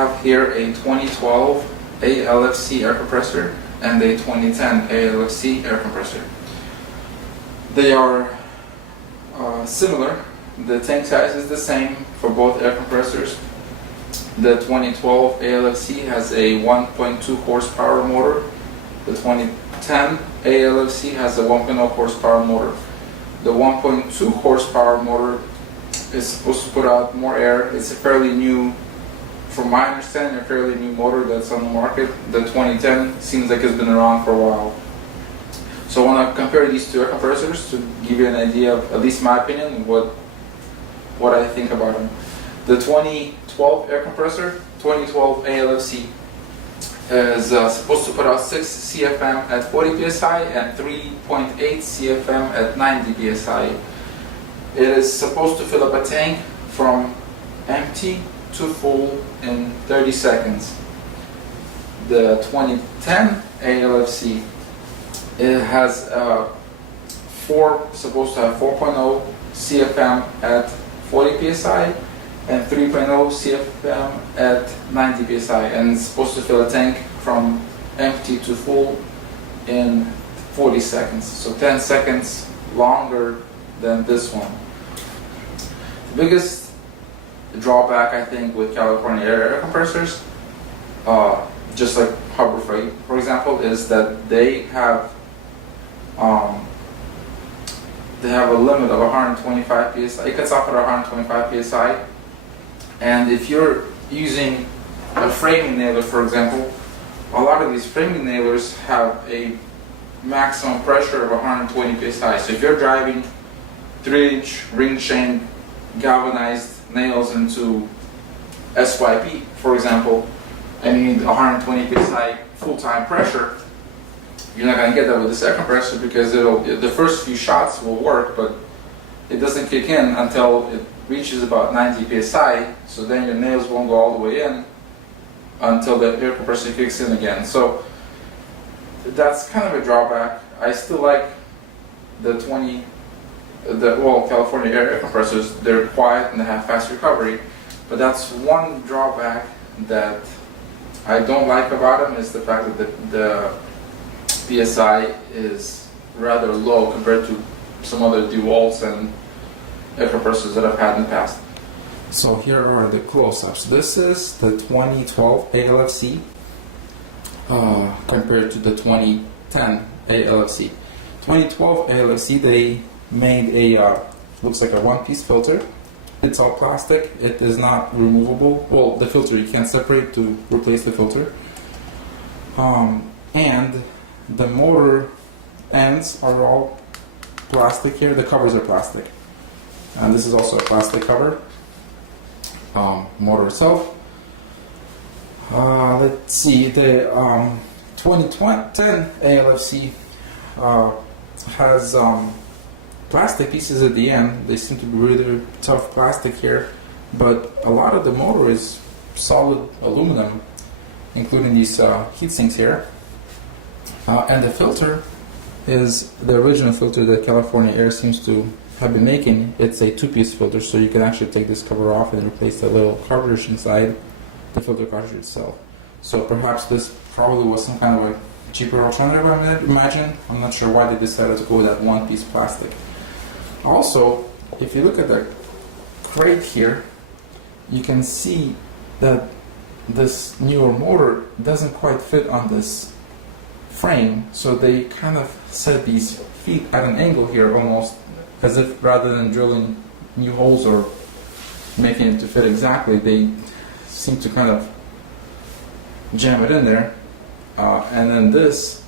have here a 2012 ALFC air compressor and a 2010 ALFC air compressor. They are similar. The tank size is the same for both air compressors. The 2012 ALFC has a 1.2 horsepower motor. The 2010 ALFC has a 1.0 horsepower motor. The 1.2 horsepower motor is supposed to put out more air. It's a fairly new, from my understanding, a fairly new motor that's on the market. The 2010 seems like it's been around for a while. So I want to compare these two air compressors to give you an idea of, at least my opinion, what I think about them. The 2012 air compressor, 2012 ALFC, is supposed to put out 6 CFM at 40 psi and 3.8 CFM at 90 psi. It is supposed to fill up a tank from empty to full in 30 seconds. The 2010 ALFC, it has supposed to have 4.0 CFM at 40 psi and 3.0 CFM at 90 psi, and it's supposed to fill a tank from empty to full in 40 seconds, so 10 seconds longer than this one. The biggest drawback, I think, with California air compressors, just like Harbor Freight, for example, is that they have a limit of 125 psi. It cuts off at 125 psi, and if you're using a framing nailer, for example, a lot of these framing nailers have a maximum pressure of 120 psi. So if you're driving 3-inch ring chain galvanized nails into SYP, for example, and you need 120 psi full-time pressure, you're not going to get that with this air compressor, because the first few shots will work, but it doesn't kick in until it reaches about 90 psi, so then your nails won't go all the way in until the air compressor kicks in again. So that's kind of a drawback. I still like the California air compressors. They're quiet and they have fast recovery, but that's one drawback that I don't like about them, is the fact that the PSI is rather low compared to some other DeWalt's and air compressors that I've had in the past. So here are the close-ups. This is the 2012 ALFC compared to the 2010 ALFC. 2012 ALFC, they made a looks like a one-piece filter. It's all plastic. It is not removable. Well, the filter you can't separate to replace the filter. And the motor ends are all plastic here. The covers are plastic. And this is also a plastic cover. Motor itself. Let's see. The 2010 ALFC has plastic pieces at the end. They seem to be really tough plastic here, but a lot of the motor is solid aluminum, including these heat sinks here. And the filter is the original filter that California Air seems to have been making. It's a two-piece filter, so you can actually take this cover off and replace the little cartridge inside the filter cartridge itself. So perhaps this probably was some kind of a cheaper alternative, I imagine. I'm not sure why they decided to go with that one-piece plastic. Also, if you look at the crate here, you can see that this newer motor doesn't quite fit on this frame, so they kind of set these feet at an angle here, almost as if rather than drilling new holes or making it to fit exactly, they seem to kind of jam it in there. And then this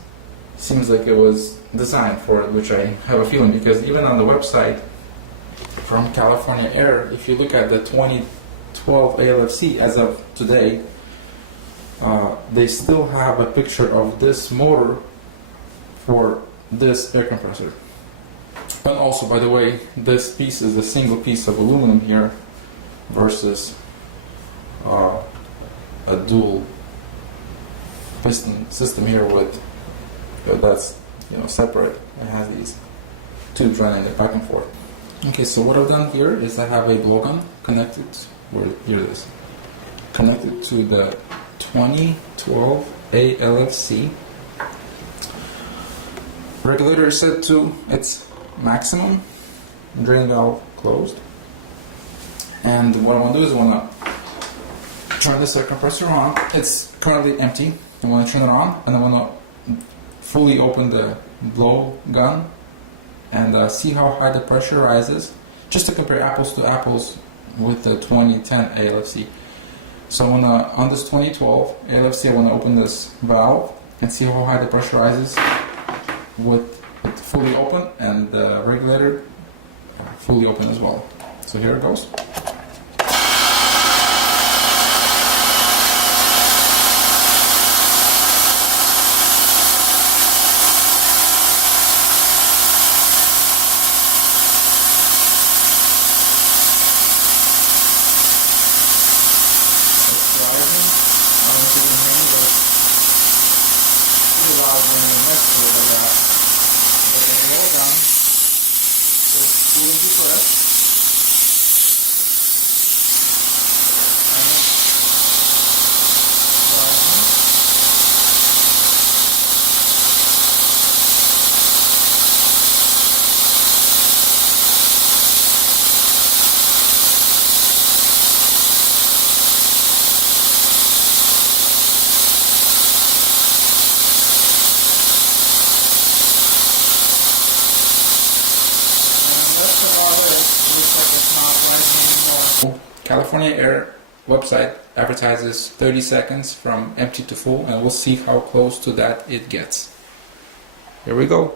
seems like it was designed for it, which I have a feeling, because even on the website from California Air, if you look at the 2012 ALFC as of today, they still have a picture of this motor for this air compressor. And also, by the way, this piece is a single piece of aluminum here versus a dual piston system here with that's separate. It has these tubes running it back and forth. Okay, so what I've done here is I have a blowgun connected. Here it is. connected to the 2012 ALFC. Regulator is set to its maximum, drain valve closed. And what I want to do is I want to turn this air compressor on. It's currently empty. I want to turn it on, and I want to fully open the blow gun and see how high the pressure rises, just to compare apples to apples with the 2010 ALFC. So I want to, on this 2012 ALFC, I want to open this valve and see how high the pressure rises with it fully open and the regulator fully open as well. So here it goes. California Air website advertises 30 seconds from empty to full, and we'll see how close to that it gets. Here we go.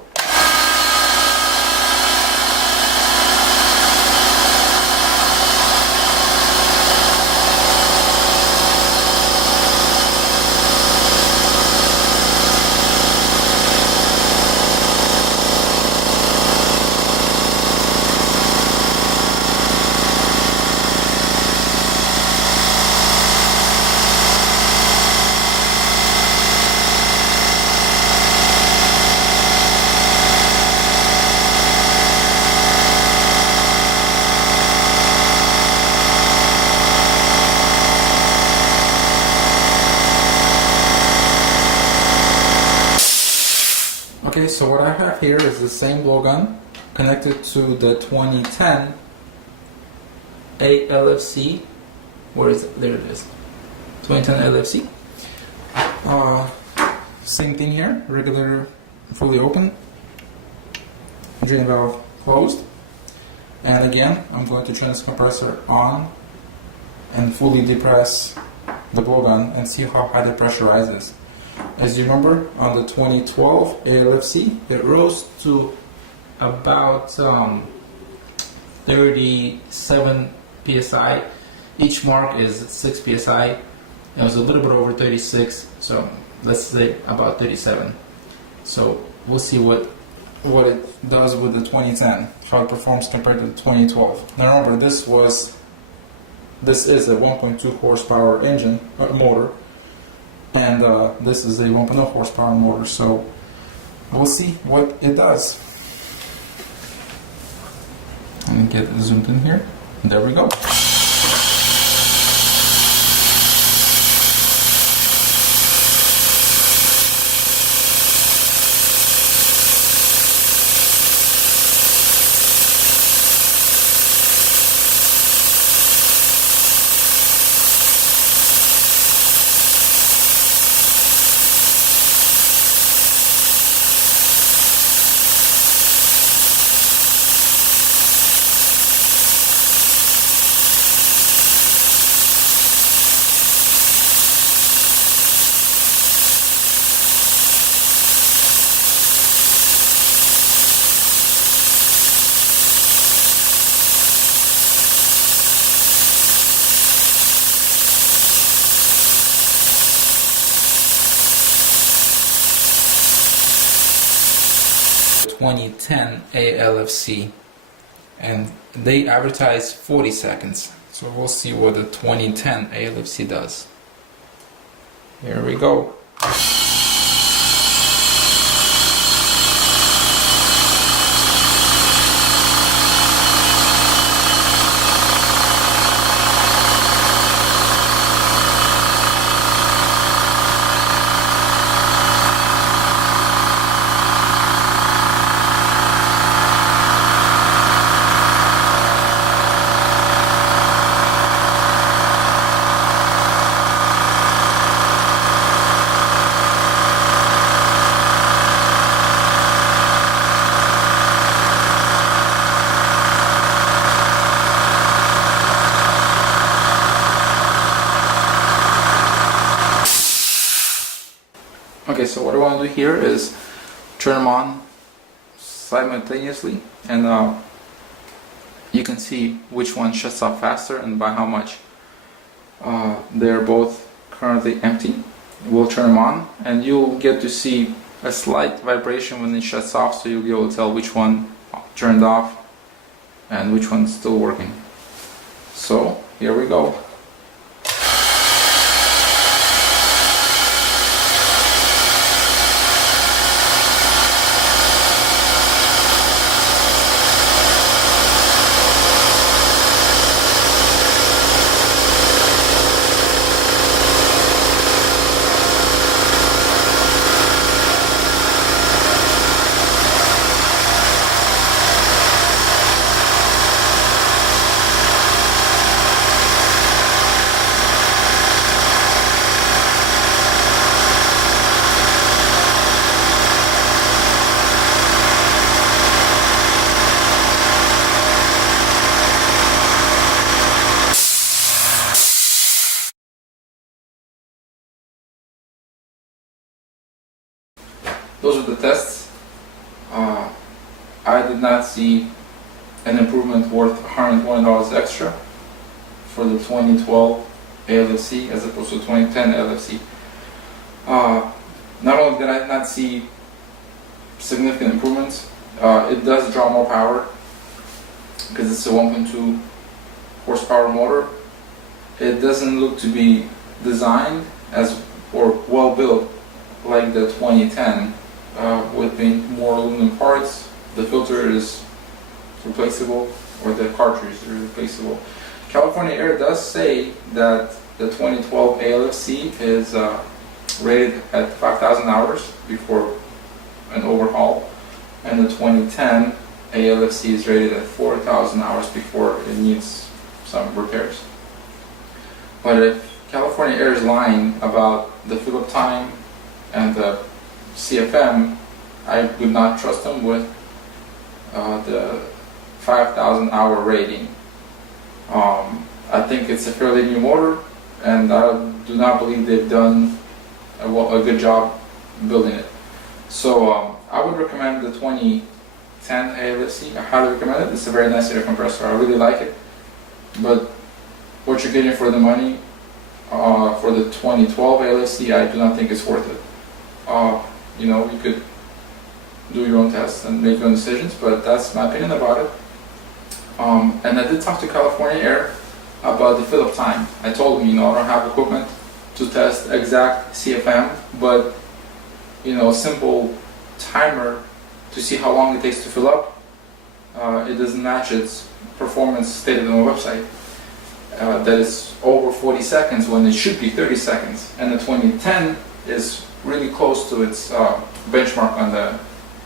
Okay, so what I have here is the same blow gun connected to the 2010 ALFC. Where is it? There it is. 2010 ALFC. Same thing here. Regulator fully open. Drain valve closed. And again, I'm going to turn this compressor on and fully depress the blow gun and see how high the pressure rises. As you remember, on the 2012 ALFC, it rose to about 37 psi. Each mark is 6 psi. It was a little bit over 36, so let's say about 37. So we'll see what it does with the 2010, how it performs compared to the 2012. Now remember, this is a 1.2 horsepower engine motor. And this is a 1.0 horsepower motor, so we'll see what it does. Let me get it zoomed in here. And there we go. The 2010 ALFC, and they advertise 40 seconds, so we'll see what the 2010 ALFC does. Here we go. Okay, so what I want to do here is turn them on simultaneously, and you can see which one shuts off faster and by how much. They're both currently empty. We'll turn them on, and you'll get to see a slight vibration when it shuts off, so you'll be able to tell which one turned off and which one's still working. So here we go. Those are the tests. I did not see an improvement worth $120 extra for the 2012 ALFC as opposed to 2010 ALFC. Not only did I not see significant improvements, it does draw more power because it's a 1.2 horsepower motor. It doesn't look to be designed as or well built like the 2010 with being more aluminum parts. The filter is replaceable, or the cartridge is replaceable. California Air does say that the 2012 ALFC is rated at 5,000 hours before an overhaul, and the 2010 ALFC is rated at 4,000 hours before it needs some repairs. But if California Air is lying about the fill-up time and the CFM, I would not trust them with the 5,000 hour rating. I think it's a fairly new motor, and I do not believe they've done a good job building it. So I would recommend the 2010 ALFC. I highly recommend it. It's a very nice air compressor. I really like it. But what you're getting for the money for the 2012 ALFC, I do not think it's worth it. You know, you could do your own tests and make your own decisions, but that's my opinion about it. And I did talk to California Air about the fill-up time. I told them, you know, I don't have equipment to test exact CFM, but you know, a simple timer to see how long it takes to fill up. It doesn't match its performance stated on the website. That is over 40 seconds when it should be 30 seconds, and the 2010 is really close to its benchmark on the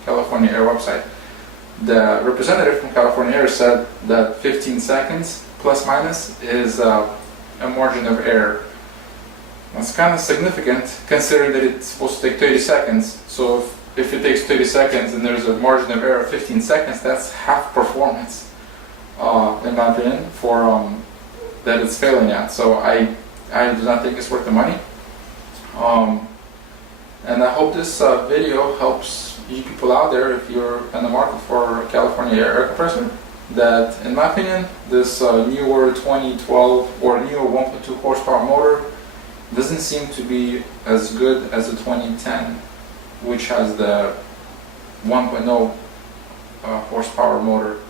California Air website. The representative from California Air said that 15 seconds plus minus is a margin of error. That's kind of significant considering that it's supposed to take 30 seconds. So if it takes 30 seconds and there's a margin of error of 15 seconds, that's half performance, in my opinion, for that it's failing at. So I do not think it's worth the money. And I hope this video helps you people out there if you're in the market for a California Air compressor. That, in my opinion, this newer 2012 or newer 1.2 horsepower motor doesn't seem to be as good as the 2010, which has the 1.0 horsepower motor.